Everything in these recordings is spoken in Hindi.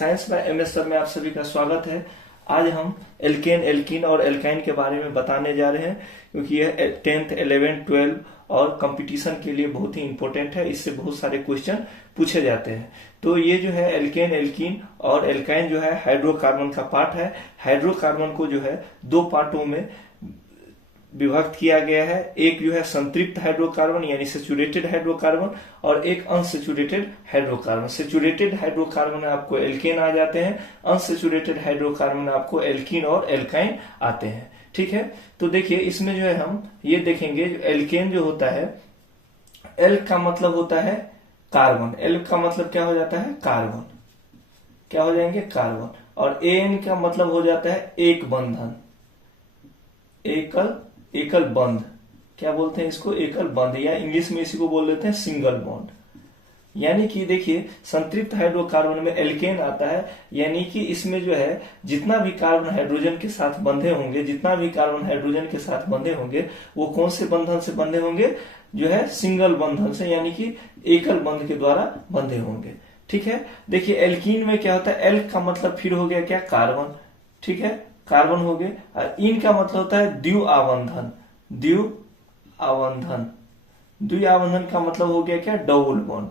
साइंस बाय एमएस सर में आप सभी का स्वागत है। आज हम एल्केन, एल्कीन और एल्काइन के बारे में बताने जा रहे हैं, क्योंकि यह 10th, 11th, 12 और कंपटीशन के लिए बहुत ही इंपॉर्टेंट है। इससे बहुत सारे क्वेश्चन पूछे जाते हैं। तो ये जो है एल्केन, एल्कीन और एल्काइन जो है हाइड्रोकार्बन का पार्ट है। हाइड्रोकार्बन को जो है दो पार्टों में विभक्त किया गया है। एक जो है संतृप्त हाइड्रोकार्बन यानी सेचुरेटेड हाइड्रोकार्बन और एक अनसेचुरेटेड हाइड्रोकार्बन। सेचुरेटेड हाइड्रोकार्बन में आपको एल्केन आ जाते हैं, अनसेचुरेटेड हाइड्रोकार्बन में आपको एल्कीन और एल्काइन आते हैं। ठीक है, तो देखिए इसमें जो है हम ये देखेंगे, जो एल्केन जो होता है, एल का मतलब होता है कार्बन। एल का मतलब क्या हो जाता है? कार्बन। क्या हो जाएंगे? कार्बन। और एन का मतलब हो जाता है एक बंधन, एकल बंध। क्या बोलते हैं इसको? एकल बंध, या इंग्लिश में इसी को बोल देते हैं सिंगल बॉन्ड। यानी कि देखिए संतृप्त हाइड्रोकार्बन में एल्केन आता है, यानी कि इसमें जो है जितना भी कार्बन हाइड्रोजन के साथ बंधे होंगे, वो कौन से बंधन से बंधे होंगे? जो है सिंगल बंधन से, यानी कि एकल बंध के द्वारा बंधे होंगे। ठीक है, देखिए एल्कीन में क्या होता है? एल का मतलब फिर हो गया क्या? कार्बन। ठीक है, कार्बन हो गए। और इन का मतलब होता है द्विआबंधन। द्विआबंधन का मतलब हो गया क्या? Double bond.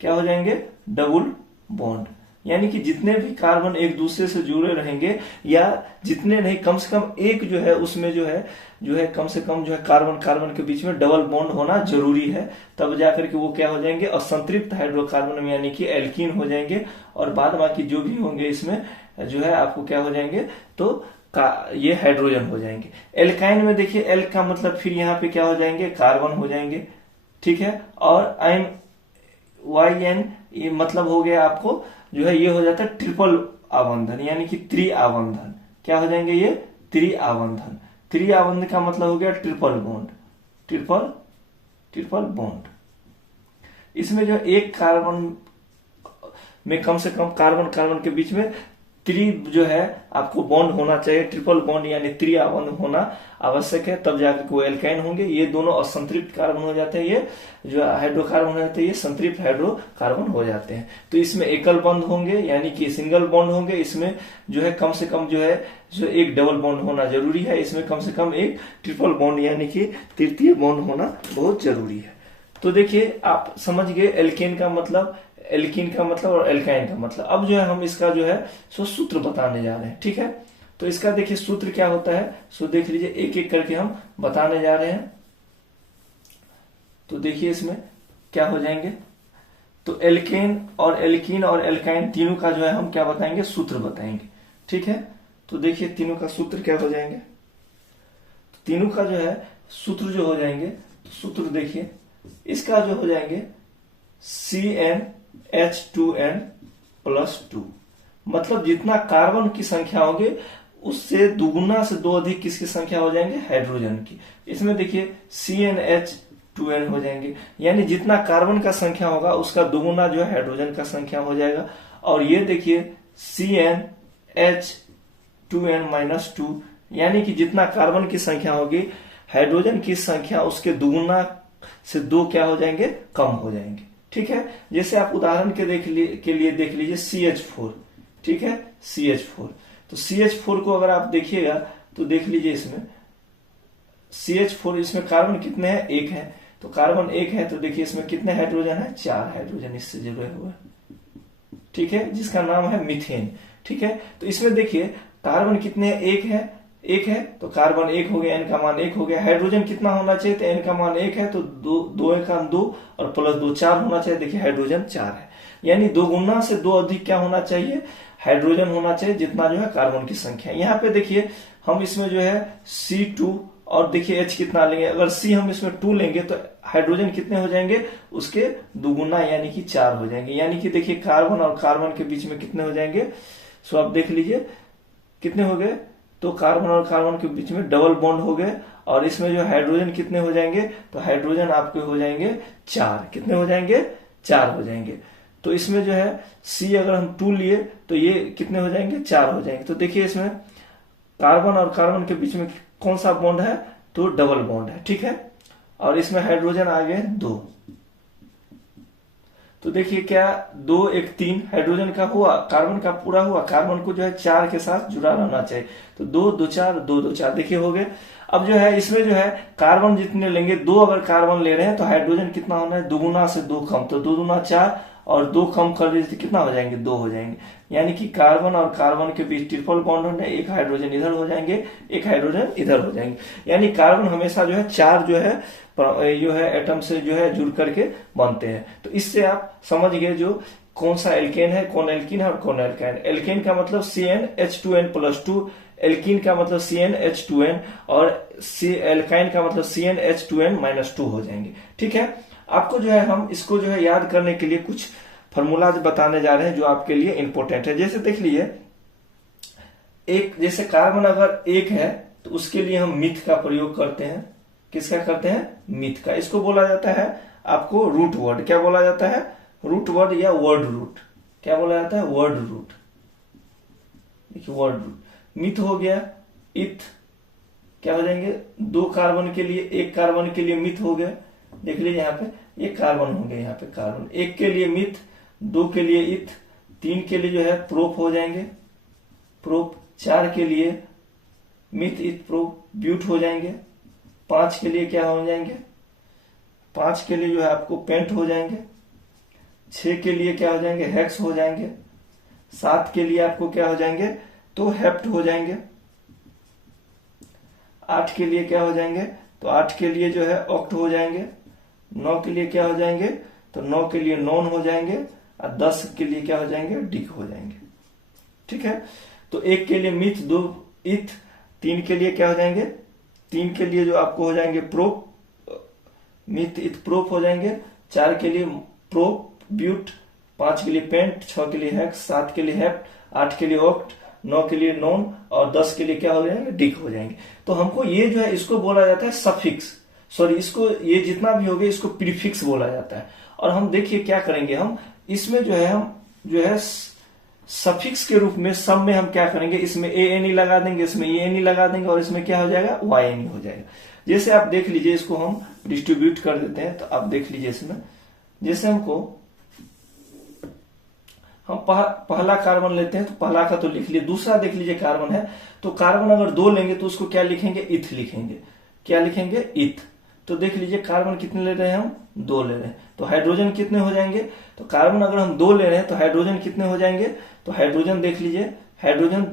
क्या हो जाएंगे? Double bond. यानी कि जितने भी कार्बन एक दूसरे से जुड़े रहेंगे, या जितने नहीं, कम से कम एक जो है उसमें जो है कम से कम जो है कार्बन के बीच में डबल बॉन्ड होना जरूरी है, तब जाकर के वो क्या हो जाएंगे? असंतृप्त हाइड्रोकार्बन में यानी कि एल्कीन हो जाएंगे। और बाद बाकी जो भी होंगे इसमें जो है आपको क्या हो जाएंगे? तो ये हाइड्रोजन हो जाएंगे। एल्काइन में देखिए एल का मतलब फिर यहाँ पे क्या हो जाएंगे? कार्बन हो जाएंगे। ठीक है, और आइन YN ये मतलब हो गया आपको जो है, ये हो जाता है ट्रिपल आबंधन, यानी कि त्रिआबंधन। क्या हो जाएंगे? ये त्रिआबंधन। त्रिआबंधन का मतलब हो गया ट्रिपल बॉन्ड। Triple bond. इसमें जो एक कार्बन में कम से कम कार्बन के बीच में जो है आपको बॉन्ड होना चाहिए, ट्रिपल बॉन्ड यानी त्रिआबंध होना आवश्यक है, तब जाकर वो एल्काइन होंगे। ये दोनों असंतृप्त कार्बन हो जाते हैं, ये जो हाइड्रोकार्बन हो जाते हैं, ये संतृप्त हाइड्रोकार्बन हो जाते हैं। तो इसमें एकल बंध होंगे यानी कि सिंगल बॉन्ड होंगे। इसमें जो है कम से कम जो एक डबल बॉन्ड होना जरूरी है। इसमें कम से कम एक ट्रिपल बॉन्ड यानी कि तृतीय बॉन्ड होना बहुत जरूरी है। तो देखिए आप समझ गए एल्केन का मतलब, एल्कीन का मतलब और एल्काइन का मतलब। अब जो है हम इसका जो है सूत्र बताने जा रहे हैं। ठीक है, तो इसका देखिए सूत्र क्या होता है, सो देख लीजिए, एक एक करके हम बताने जा रहे हैं। तो देखिए इसमें क्या हो जाएंगे, तो एल्केन और एल्कीन और एल्काइन तीनों का जो है हम क्या बताएंगे? सूत्र बताएंगे। ठीक है, तो देखिए तीनों का सूत्र क्या हो जाएंगे। तो तीनों का जो है सूत्र जो हो जाएंगे, तो सूत्र देखिए इसका जो हो जाएंगे CnH2n+2। मतलब जितना कार्बन की संख्या होगी उससे दुगुना से दो अधिक किसकी संख्या हो जाएंगे? हाइड्रोजन की। इसमें देखिए CnH2n हो जाएंगे, यानी जितना कार्बन का संख्या होगा उसका दुगुना जो है हाइड्रोजन का संख्या हो जाएगा। और ये देखिए CnH2n-2, यानी कि जितना कार्बन की संख्या होगी, हाइड्रोजन की संख्या उसके दुगुना से दो क्या हो जाएंगे? कम हो जाएंगे। ठीक है, जैसे आप उदाहरण के लिए देख लीजिए CH4। ठीक है, CH4। तो CH4 को अगर आप देखिएगा तो देख लीजिए इसमें CH4, इसमें कार्बन कितने हैं? एक है। तो कार्बन एक है, तो देखिए इसमें कितने हाइड्रोजन है? 4 हाइड्रोजन इससे जुड़े हुए। ठीक है, जिसका नाम है मीथेन। ठीक है, तो इसमें देखिए कार्बन कितने हैं? एक है, तो कार्बन एक हो गया, एन का मान एक हो गया। हाइड्रोजन कितना होना चाहिए? तो एन का मान एक है, तो दो एक का 2 और +2 4 होना चाहिए। देखिए हाइड्रोजन 4 है, यानी दो गुना से दो अधिक क्या होना चाहिए? हाइड्रोजन होना चाहिए, जितना जो है कार्बन की संख्या। यहाँ पे देखिए हम इसमें जो है C2 और देखिए H कितना लेंगे। अगर C हम इसमें 2 लेंगे तो हाइड्रोजन कितने हो जाएंगे? उसके दुगुना यानी कि 4 हो जाएंगे। यानी कि देखिए कार्बन और कार्बन के बीच में कितने हो जाएंगे? सो आप देख लीजिए कितने हो गए। तो कार्बन और कार्बन के बीच में डबल बॉन्ड हो गए। और इसमें जो हाइड्रोजन कितने हो जाएंगे? तो हाइड्रोजन आपके हो जाएंगे 4। कितने हो जाएंगे? 4 हो जाएंगे। तो इसमें जो है C अगर हम 2 लिए तो ये कितने हो जाएंगे? 4 हो जाएंगे। तो देखिए इसमें कार्बन और कार्बन के बीच में कौन सा बॉन्ड है? तो डबल बॉन्ड है। ठीक है, और इसमें हाइड्रोजन आ गए 2। तो देखिए क्या 2 1 3 हाइड्रोजन का हुआ, कार्बन का पूरा हुआ, कार्बन को जो है 4 के साथ जुड़ा रहना चाहिए, तो 2 2 4 2 2 4 देखिए हो गए। अब जो है इसमें जो है कार्बन जितने लेंगे, 2 अगर कार्बन ले रहे हैं तो हाइड्रोजन कितना होना है, दुगुना से 2 कम, तो 2 दूना 4 और 2 कम कर दीजिए तो कितना हो जाएंगे, 2 हो जाएंगे। यानी कि कार्बन और कार्बन के बीच ट्रिपल बॉन्ड होने, एक हाइड्रोजन इधर हो जाएंगे, एक हाइड्रोजन इधर हो जाएंगे। यानी कार्बन हमेशा जो है 4 जो है एटम से जो है जुड़ करके बनते हैं। तो इससे आप समझ गए जो कौन सा एल्केन है, कौन एल्किन है और कौन एल्काइन। एल्केन का मतलब CnH2n+2, एल्किन का मतलब CnH2n और एल्काइन का मतलब CnH2n-2 हो जाएंगे। ठीक है, आपको जो है हम इसको जो है याद करने के लिए कुछ फॉर्मूला बताने जा रहे हैं जो आपके लिए इंपॉर्टेंट है। जैसे देख लीजिए, एक जैसे कार्बन अगर 1 है तो उसके लिए हम मिथ का प्रयोग करते हैं। किसका करते हैं, मिथ का। इसको बोला जाता है आपको रूट वर्ड। क्या बोला जाता है, रूट वर्ड या वर्ड रूट। क्या बोला जाता है, वर्ड रूट। देखिए वर्ड रूट, मिथ हो गया, इथ क्या हो जाएंगे, 2 कार्बन के लिए, 1 कार्बन के लिए मिथ हो गया। देख लीजिए यहाँ पे ये कार्बन होंगे, यहाँ पे कार्बन, 1 के लिए मिथ, 2 के लिए इथ, 3 के लिए जो है प्रोप हो जाएंगे, प्रोप, 4 के लिए मिथ इथ प्रोप ब्यूट हो जाएंगे, 5 के लिए क्या हो जाएंगे, 5 के लिए जो है आपको पेंट हो जाएंगे, 6 के लिए क्या हो जाएंगे, हेक्स हो जाएंगे, 7 के लिए आपको क्या हो जाएंगे, तो हेप्ट हो जाएंगे, 8 के लिए क्या हो जाएंगे, तो 8 के लिए जो है ऑक्ट हो जाएंगे, 9 के लिए क्या हो जाएंगे, तो 9 के लिए नॉन हो जाएंगे, और 10 के लिए क्या हो जाएंगे, डिक हो जाएंगे। ठीक है, तो 1 के लिए मिथ, 2 इथ, 3 के लिए क्या हो जाएंगे, 3 के लिए जो आपको हो जाएंगे प्रोप, मिथ इथ प्रोप हो जाएंगे, 4 के लिए प्रोप ब्यूट, 5 के लिए पेंट, 6 के लिए हेक्स, 7 के लिए हेप्ट, 8 के लिए ऑक्ट, 9 के लिए नॉन और 10 के लिए क्या हो जाएंगे, डिक हो जाएंगे। तो हमको ये जो है इसको बोला जाता है सफिक्स, सॉरी इसको ये जितना भी हो गया इसको प्रीफिक्स बोला जाता है। और हम देखिए क्या करेंगे, हम इसमें जो है हम जो है सफिक्स के रूप में सब में हम क्या करेंगे, इसमें ANE लगा देंगे, इसमें ENE लगा देंगे और इसमें क्या हो जाएगा, YNE हो जाएगा। जैसे आप देख लीजिए, इसको हम डिस्ट्रीब्यूट कर देते हैं, तो आप देख लीजिए इसमें, जैसे हमको हम पहला कार्बन लेते हैं तो पहला का तो लिख लिए, दूसरा देख लीजिए कार्बन है, तो कार्बन अगर 2 लेंगे तो उसको क्या लिखेंगे, इथ लिखेंगे। क्या लिखेंगे, इथ। तो देख लीजिए कार्बन कितने ले रहे हैं हम, 2 ले रहे हैं, तो हाइड्रोजन कितने हो जाएंगे, तो कार्बन अगर हम 2 ले रहे हैं तो हाइड्रोजन कितने हो जाएंगे, तो हाइड्रोजन देख लीजिए, हाइड्रोजन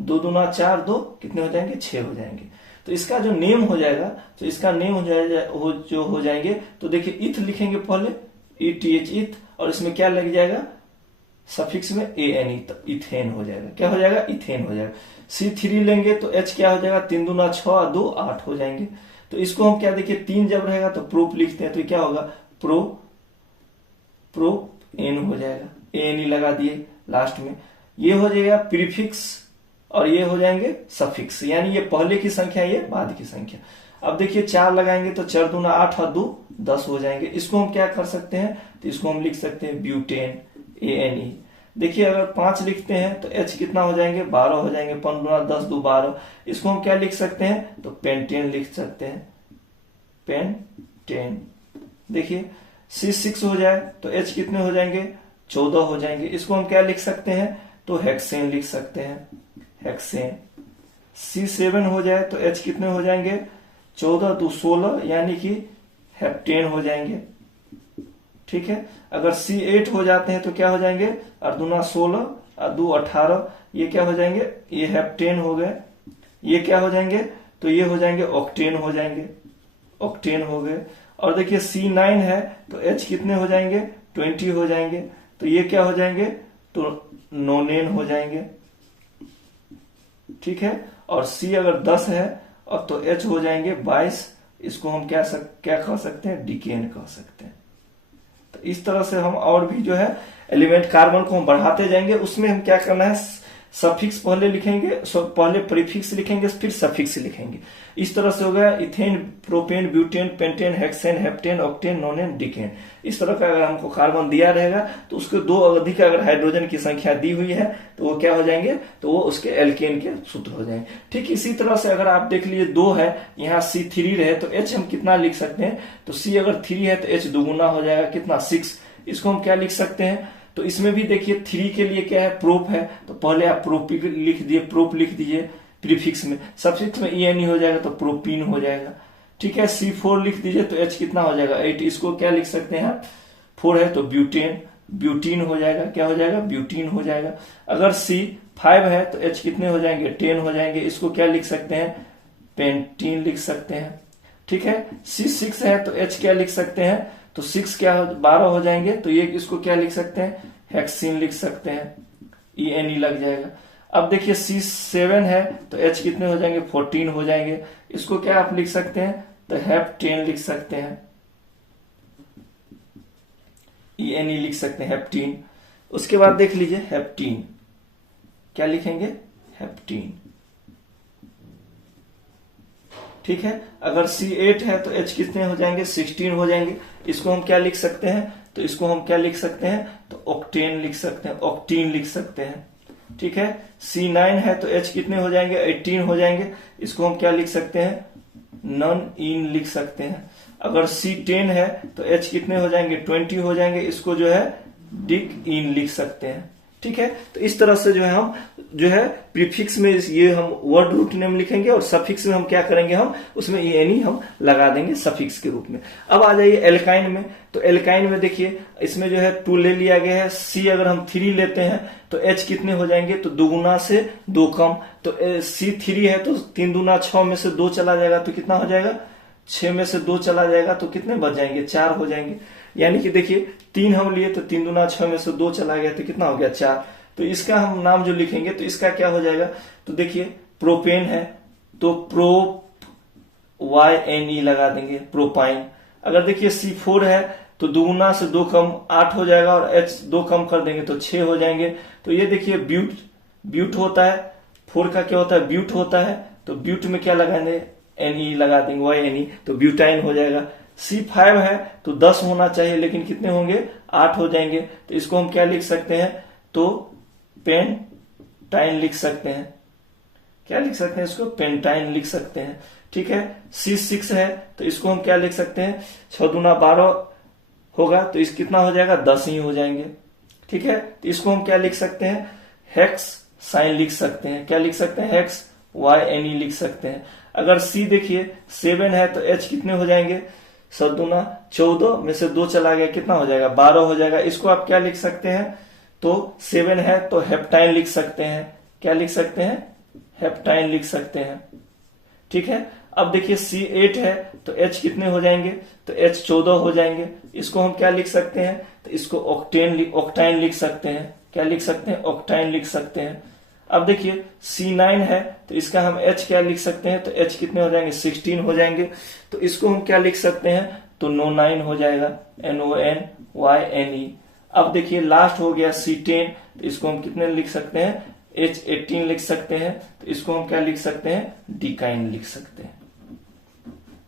2 दूना 4, 2 कितने हो जाएंगे, 6 हो जाएंगे। तो इसका जो नेम हो जाएगा, तो इसका नेम हो जाएगा जो हो जाएंगे, तो देखिए इथ लिखेंगे पहले, ETH इथ, और इसमें क्या लग जाएगा, सफिक्स में ANE, तो इथेन हो जाएगा। क्या हो जाएगा, इथेन हो जाएगा। C3 लेंगे तो H क्या हो जाएगा, 3 दूना 6, 2 8 हो जाएंगे। तो इसको हम क्या देखिए, 3 जब रहेगा तो प्रोप लिखते हैं, तो क्या होगा, प्रोप एन हो जाएगा, ANE लगा दिए लास्ट में। ये हो जाएगा प्रीफिक्स और ये हो जाएंगे सफिक्स, यानी ये पहले की संख्या, ये बाद की संख्या। अब देखिए 4 लगाएंगे तो 4 दूना 8 और 2 10 हो जाएंगे। इसको हम क्या कर सकते हैं, तो इसको हम लिख सकते हैं ब्यूटेन, ANE। देखिए अगर 5 लिखते हैं तो H कितना हो जाएंगे, 12 हो जाएंगे, 5 दूना 10, 2 12। इसको हम क्या लिख सकते हैं, तो पेंटेन लिख सकते हैं, पेंटेन। देखिए C6 हो जाए तो H कितने हो जाएंगे, 14 हो जाएंगे। इसको हम क्या लिख सकते हैं, तो हेक्सेन लिख सकते हैं, हेक्सेन। C7 हो जाए तो H कितने हो जाएंगे, 14 2 16, यानी कि हेप्टेन हो जाएंगे। ठीक है, अगर C8 हो जाते हैं तो क्या हो जाएंगे, 8 दूना 16 और 2 18, ये क्या हो जाएंगे, ये हेप्टेन हो गए। ये क्या हो जाएंगे, तो ये हो जाएंगे ऑक्टेन हो जाएंगे, ऑक्टेन हो गए। और देखिए C9 है तो H कितने हो जाएंगे, 20 हो जाएंगे। तो ये क्या हो जाएंगे, तो नोनेन हो जाएंगे। ठीक है, और C अगर 10 है अब तो H हो जाएंगे 22। इसको हम क्या कह सकते हैं, डिकेन कह सकते हैं। तो इस तरह से हम और भी जो है एलिमेंट कार्बन को हम बढ़ाते जाएंगे। उसमें हम क्या करना है, सफिक्स पहले लिखेंगे, पहले प्रीफिक्स लिखेंगे, फिर सफिक्स लिखेंगे। इस तरह से हो गया ethane, propane, butane, pentane, hexane, heptane, octane, nonane, decane. इस तरह का अगर हमको कार्बन दिया रहेगा तो उसके 2 अधिक अगर हाइड्रोजन की संख्या दी हुई है तो वो क्या हो जाएंगे, तो वो उसके एल्केन के सूत्र हो जाएंगे। ठीक इसी तरह से अगर आप देख लीजिए 2 है, यहाँ C3 रहे तो H हम कितना लिख सकते हैं, तो C अगर 3 है तो H दुगुना हो जाएगा, कितना 6, इसको हम क्या लिख सकते हैं, तो इसमें भी देखिए 3 के लिए क्या है, प्रोप है, तो पहले आप प्रोपी लिख दिए, प्रोप लिख दीजिए प्रीफिक्स में, सफिक्स में ई हो जाएगा तो प्रोपीन हो जाएगा। ठीक है, C4 लिख दीजिए तो H कितना हो जाएगा 8, इसको क्या लिख सकते हैं, 4 है तो ब्यूटेन, ब्यूटीन हो जाएगा, क्या हो जाएगा, ब्यूटीन हो जाएगा। अगर C5 है तो H कितने हो जाएंगे, 10 हो जाएंगे, इसको क्या लिख सकते हैं, पेंटीन लिख सकते हैं। ठीक है, C6 है तो H क्या लिख सकते हैं, तो 6 क्या 12 हो जाएंगे, तो ये इसको क्या लिख सकते हैं, हेक्सीन लिख सकते हैं, ENE लग जाएगा। अब देखिए C7 है तो H कितने हो जाएंगे, 14 हो जाएंगे, इसको क्या आप लिख सकते हैं, तो हेप्टेन लिख सकते हैं, ENE लिख सकते हैं, हेप्टीन। उसके बाद देख लीजिए हेप्टीन, क्या लिखेंगे, हेप्टीन। ठीक है, अगर C8 है तो H कितने हो जाएंगे, 16 हो जाएंगे, इसको हम क्या लिख सकते हैं, तो इसको हम क्या लिख सकते हैं, तो ऑक्टेन लिख सकते हैं, ऑक्टीन लिख सकते हैं। ठीक है, C9 है तो H कितने हो जाएंगे, 18 हो जाएंगे, इसको हम क्या लिख सकते हैं, नॉन इन लिख सकते हैं। अगर C10 है तो H कितने हो जाएंगे, 20 हो जाएंगे, इसको जो है डिक इन लिख सकते हैं। ठीक है, तो इस तरह से जो है हम जो है प्रीफिक्स में ये हम वर्ड रूट नेम लिखेंगे और सफिक्स में हम क्या करेंगे, हम उसमें ENE हम लगा देंगे सफिक्स के रूप में। अब आ जाइए एल्काइन में, तो एल्काइन में देखिए इसमें जो है 2 ले लिया गया है, C अगर हम 3 लेते हैं तो H कितने हो जाएंगे, तो 2 गुना से 2 कम, तो C3 है तो 3 दूना 6 में से 2 चला जाएगा तो कितना हो जाएगा, 6 में से 2 चला जाएगा तो कितने बच जाएंगे, 4 हो जाएंगे। यानी कि देखिए 3 हम लिए तो 3 दूना 6 में से 2 चला गया तो कितना हो गया, 4। तो इसका हम नाम जो लिखेंगे तो इसका क्या हो जाएगा, तो देखिए प्रोपेन है तो YNE लगा देंगे, प्रोपाइन। अगर देखिए C4 है तो 2 गुना से 2 कम 8 हो जाएगा और H 2 कम कर देंगे तो 6 हो जाएंगे। तो ये देखिए ब्यूट होता है, 4 का क्या होता है, ब्यूट होता है, तो ब्यूट में क्या लगाएंगे, NE लगा देंगे, YNE, तो ब्यूटाइन हो जाएगा। C5 है तो 10 होना चाहिए लेकिन कितने होंगे, 8 हो जाएंगे, तो इसको हम क्या लिख सकते हैं, तो पेंटाइन लिख सकते हैं, क्या लिख सकते हैं, इसको पेंटाइन लिख सकते हैं। ठीक है, C6 है तो इसको हम क्या लिख सकते हैं, 6 दूना 12 होगा तो इस कितना हो जाएगा, 10 ही हो जाएंगे। ठीक है, तो इसको हम क्या लिख सकते हैं, हेक्स साइन लिख सकते हैं, क्या लिख सकते हैं, हेक्स YNE लिख सकते हैं। अगर C देखिए 7 है तो H कितने हो जाएंगे, 7 दूना 14 में से 2 चला गया, कितना हो जाएगा, 12 हो जाएगा। इसको आप क्या लिख सकते हैं, तो 7 है तो हेप्टाइन लिख सकते हैं, क्या लिख सकते हैं, हेप्टाइन लिख सकते हैं। ठीक है, अब देखिए C8 है तो H कितने हो जाएंगे, तो H 14 हो जाएंगे, इसको हम क्या लिख सकते हैं, तो इसको ऑक्टाइन लिख सकते हैं, क्या लिख सकते हैं, ऑक्टाइन लिख सकते हैं। अब देखिए C9 है तो इसका हम H क्या लिख सकते हैं, तो H कितने हो जाएंगे, 16 हो जाएंगे, तो इसको हम क्या लिख सकते हैं, तो नोनाइन हो जाएगा, NONYNE। अब देखिए लास्ट हो गया C10, तो इसको हम कितने लिख सकते हैं, H18 लिख सकते हैं, तो इसको हम क्या लिख सकते हैं, डिकाइन लिख सकते हैं।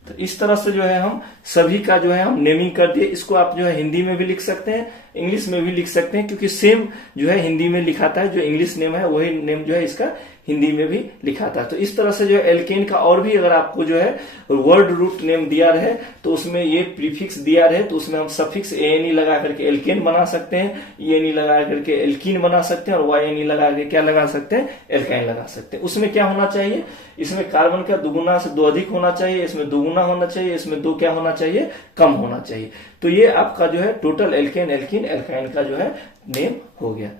तो इस तरह से जो है हम सभी का जो है हम नेमिंग कर दिए। इसको आप जो है हिंदी में भी लिख सकते हैं, इंग्लिश में भी लिख सकते हैं, क्योंकि सेम जो है हिंदी में लिखाता है, जो इंग्लिश नेम है वही नेम जो है इसका हिंदी में भी लिखाता है। तो इस तरह से जो है एल्केन का और भी अगर आपको जो है वर्ड रूट नेम दिया रहे तो उसमें ये प्रीफिक्स दिया रहे तो उसमें हम सफिक्स ANE लगा करके एल्केन बना सकते हैं, ENE लगा करके एल्कीन बना सकते हैं, और YNE लगा के क्या लगा सकते हैं, एल्काइन लगा सकते हैं। उसमें क्या होना चाहिए, इसमें कार्बन का 2 गुना से 2 अधिक होना चाहिए, इसमें 2 गुना होना चाहिए, इसमें 2 क्या होना चाहिए, कम होना चाहिए। तो ये आपका जो है टोटल एल्केन एल्कीन एल्काइन का जो है नेम हो गया।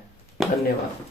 धन्यवाद।